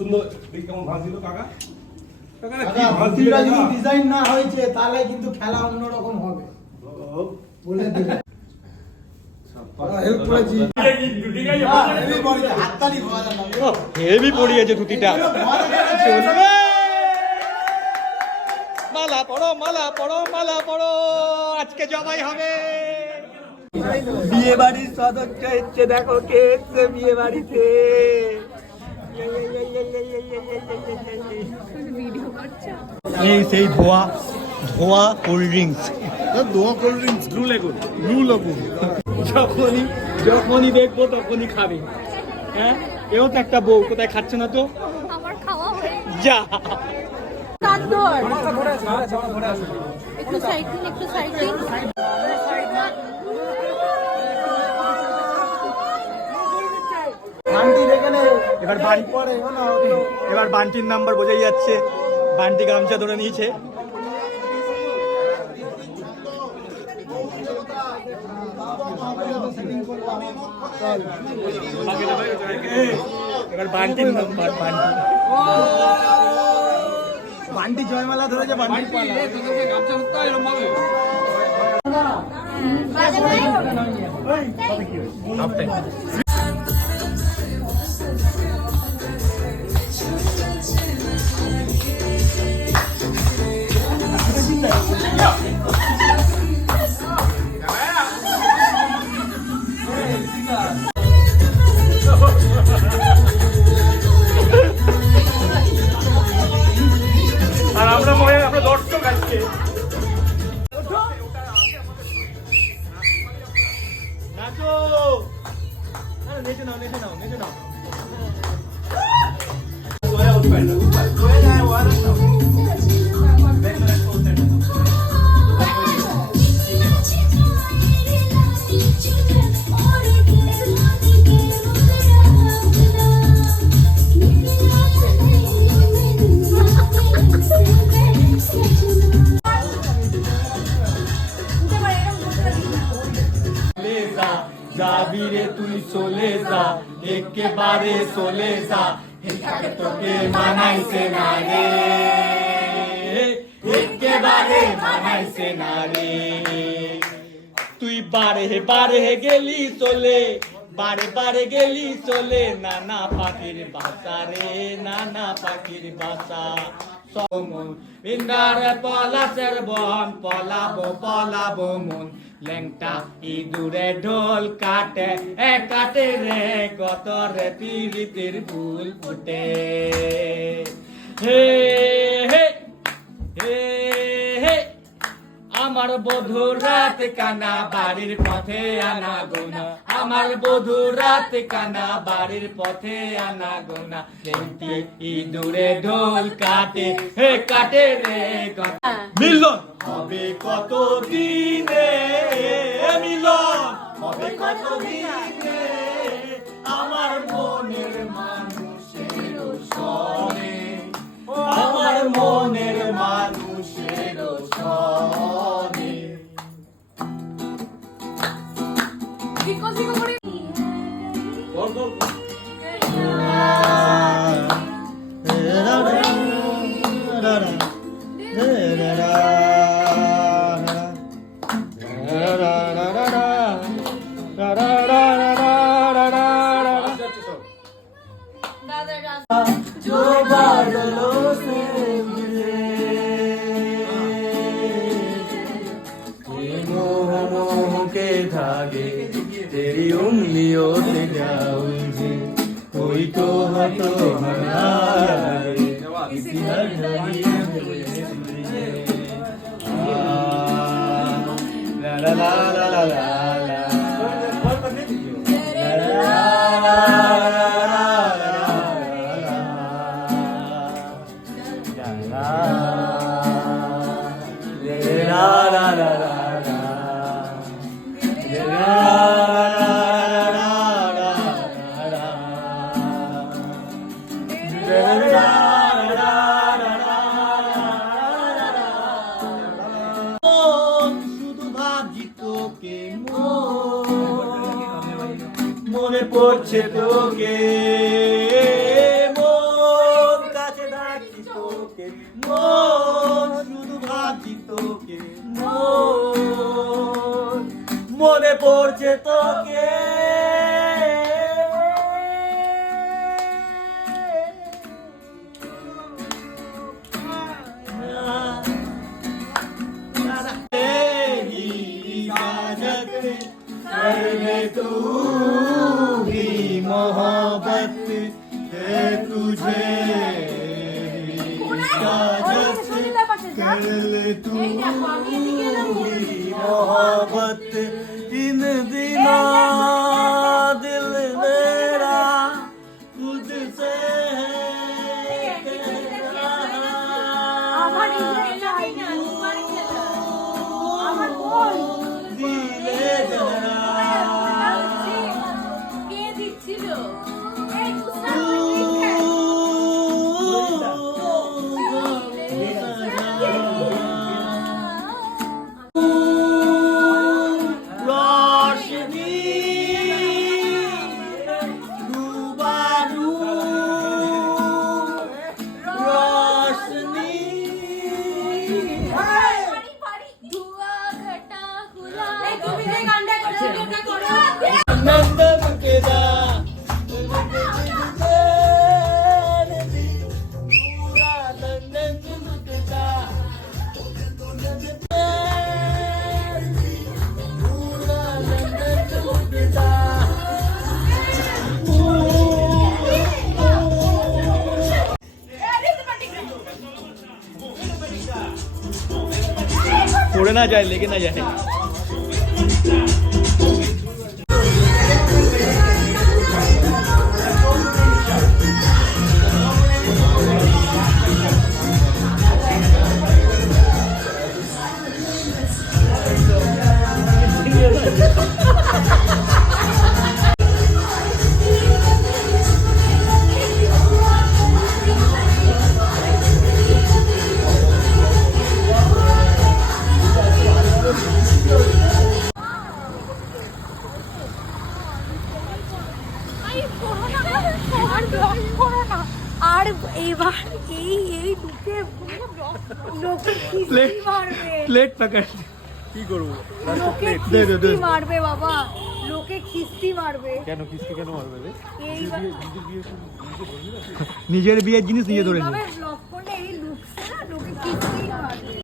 সুন্দর দেখি কেমন ভাঁজ দিল কাকা। মূর্তিটা যদি ডিজাইন না হয়েছে তাহলে কিন্তু খেলা অন্যরকম হবে বলে দিলে। হেভি পড়িয়েছে ধুতিটা। মালা পড়ো, মালা পড়ো, মালা পড়ো, আজকে জবাই হবে। বিয়ে বাড়ির সদস্য এসছে, দেখো কে এসছে বিয়ে বাড়িতে। এই সেই ধোয়া ধোয়া কোল্ড ড্রিঙ্কস, ধোয়া cold drinks, blue lagoon, blue lagoon. যখনই দেখবো তখনই খাবে। হ্যাঁ, এও তো একটা বউ, কোথায় খাচ্ছে না তো। আমার খাওয়া হয়ে যা একটু সাইড দিন, একটু সাইড দিন। এবার বান্টির নাম্বার বোঝাই যাচ্ছে, বান্টি গামছা ধরে নিয়েছে। এবার বান্টির নাম্বার, বান্টি জয়মালা ধরেছে, বান্টি আর আমরা দর্শক আজকে নাচো, নেচে নাও, নেচে নাও, নেচে নাও। যাবি রে তুই চলে যা, একেবারে চলে যা, এটাকে তোকে মানাইছে না রে, একেবারে মানাইছে না রে। তুই বারে বারে গেলি চলে, বারে বারে গেলি চলে, নানা পাখির বাসা রে, নানা পাখির বাসা। সমন বিন্দারে পলাশের বন, পলাবো পলাবো মন, লেংটা ইঁদুরে ঢোল কাটে, কাটে রে কত রে পিরিতের ফুল ফুটে। হে হে হে হে, আমার বধূ রাত কানা বাড়ির পথে আনা গোনা, আমার বধূ রাত কানা বাড়ির পথে আনা গোনা, লেংটি ইঁদুরে ঢোল কাটে, কাটে রে কত। মিলন হবে কত দিনে, মিলন হবে কত দিনে, আমার মনের মানুষের সনে, আমার মনের মানুষের সনে। जो बादलों से मिले, ये मोह मोह के धागे तेरी उंगलियों से क्या उलझे, कोई तो हमारे किसी हर घड़ी ला ला ला ला ला ला। মনে পড়ছে তোকে, মনে পড়ছে তোকে इजाजत कर ले तू भी मोहब्बत है तुझे इजाजत कर ले तू भी मोहब्बत इन दिनों दिल मेरा खुद से আমার এই যাই না তোমার খেলা আমার বল দিলে জরা কে দিচ্ছিল এই দুসরা रोशनी रूबारू रोशनी ধোয়া ঘটা খুলা এই তুমি যে গানটা করছো ওটা করো नंदन के दा पूरा नंदन के दा पूरा नंदन के दा उड़ ना जाए लेके ना जाए আর এবার এই ঢুকে লোকে খিস্তি মারবে प्लेट पकड़ কি করব লোকে খিস্তি মারবে বাবা লোকে খিস্তি মারবে কেন কিস্তি কেন মারবে রে এইবার নিজের বিয়ের জিনিস নিজে ধরে এইভাবে ব্লগ করলে এই লুকসে না লোকে খিস্তি মারবে